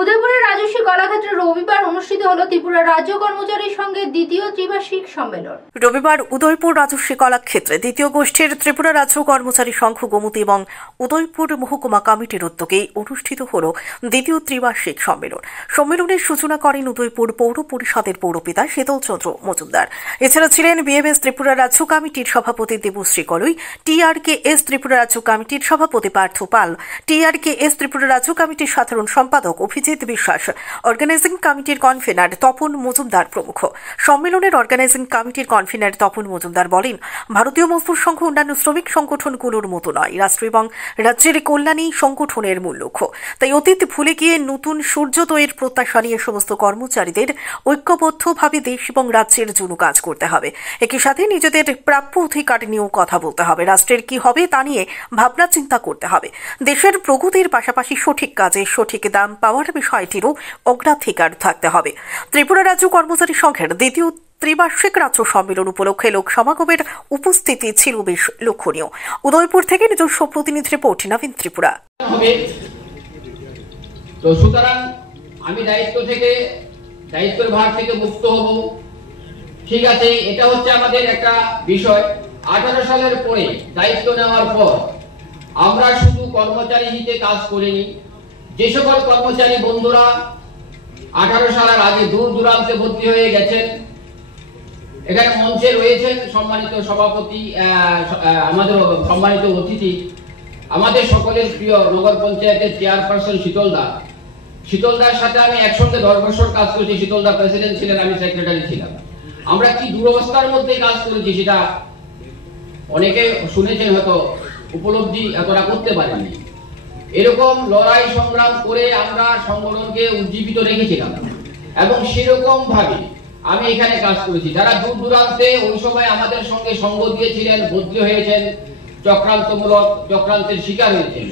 উদয়পুরের রাজস্বী কলাক্ষেত্রে রবিবার অনুষ্ঠিত হলো ত্রিপুরা রাজ্য কর্মচারী সংঘের দ্বিতীয় ত্রিবার্ষিক সম্মেলন। রবিবার উদয়পুর রাজস্বী কলাক্ষেত্রে দ্বিতীয় গোষ্ঠীর ত্রিপুরা রাজ্য কর্মচারী সংঘ গোমতী এবং উদয়পুর মহকুমা কমিটির উদ্যোগে অনুষ্ঠিত হল দ্বিতীয় ত্রিবার্ষিক সম্মেলন। সম্মেলনের সূচনা করেন উদয়পুর পৌর পরিষদের পৌরপিতা শীতল চন্দ্র মজুমদার। এছাড়া ছিলেন বিএমএস ত্রিপুরা রাজ্য কমিটির সভাপতি দেবশ্রী কলই, টিআরকেএস ত্রিপুরা রাজ্য কমিটির সভাপতি পার্থ পাল, টিআরকেএস ত্রিপুরা রাজ্য কমিটির সাধারণ সম্পাদক অভিজিৎ বিশ্বাস, অর্গানাইজিং কমিটির কনভেনার তপন মজুমদার প্রমুখ। সম্মেলনের অর্গানাইজিং কমিটির কনভেনার তপন মজুমদার বলেন, ভারতীয় মজদুর সংঘ অন্যান্য শ্রমিক সংগঠনগুলোর মতো নয়, রাষ্ট্র এবং রাজ্যের কল্যাণই সংগঠনের মূল লক্ষ্য। তাই অতীত ভুলে গিয়ে নতুন সূর্যোদয়ের প্রত্যাশা নিয়ে সমস্ত কর্মচারীদের ঐক্যবদ্ধভাবে দেশ এবং রাজ্যের জন্য কাজ করতে হবে। একই সাথে নিজেদের প্রাপ্য অধিকার নিয়েও কথা বলতে হবে। রাষ্ট্রের কি হবে তা নিয়ে ভাবনা চিন্তা করতে হবে। দেশের প্রগতির পাশাপাশি সঠিক কাজে সঠিক দাম পাওয়ার বিষয়টিরও অগ্রাধিকার থাকতে হবে। ত্রিপুরা রাজ্য কর্মচারী সংঘের দ্বিতীয় ত্রিবার্ষিক রাজ্য সম্মেলন উপলক্ষে লোক সমাগমের উপস্থিতি ছিল বেশ লক্ষণীয়। উদয়পুর থেকে নিজস্ব প্রতিনিধি রিপোর্ট, নবীন ত্রিপুরা। তো সুতরাং আমি দায়িত্বের ভার থেকে মুক্ত হব, ঠিক আছে। এটা হচ্ছে আমাদের একটা বিষয়। 18 সালের পরে দায়িত্ব নেওয়ার পর আমরা শুধু কর্মচারী হিসেবে কাজ করিনি। যে সকল কর্মচারী বন্ধুরা 18 সালের আগে দূর দূরান্তে ভর্তি হয়ে গেছেন, এখানে মঞ্চে রয়েছেন সম্মানিত সভাপতি, আমাদের সম্মানিত অতিথি, আমাদের সকলের প্রিয় নগর পঞ্চায়েতের চেয়ারপারসন শীতলদার সাথে আমি একসঙ্গে 10 বছর কাজ করেছি। শীতলদা প্রেসিডেন্ট ছিলেন, আমি সেক্রেটারি ছিলাম। আমরা কি দুরবস্থার মধ্যে কাজ করেছি সেটা অনেকে শুনেছেন, হয়তো উপলব্ধি এতটা করতে পারেননি। এরকম লড়াই সংগ্রাম করে আমরা সংগঠনকে উজ্জীবিত রেখেছিলাম এবং সেরকম ভাবে আমি এখানে কাজ করেছি। যারা দূর দূরান্তে ওই সময় আমাদের সঙ্গে সঙ্গ দিয়েছিলেন, বদলি হয়েছেন, চক্রান্তের শিকার হয়েছেন,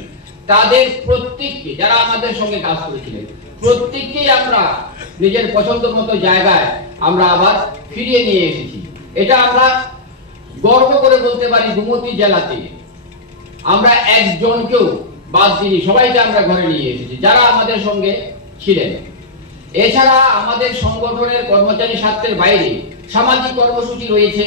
তাদের প্রত্যেককে, যারা আমাদের সঙ্গে কাজ করেছিলেন প্রত্যেককেই আমরা নিজের পছন্দ মতো জায়গায় আমরা আবার ফিরিয়ে নিয়ে এসেছি। এটা আমরা গর্ব করে বলতে পারি। গোমতী জেলাতে আমরা একজনকেও বাদ দিইনি, সবাইকে আমরা ঘরে নিয়ে এসেছি যারা আমাদের সঙ্গে ছিলেন। এছাড়া আমাদের সংগঠনের কর্মচারী স্বার্থের বাইরে সামাজিক কর্মসূচি রয়েছে।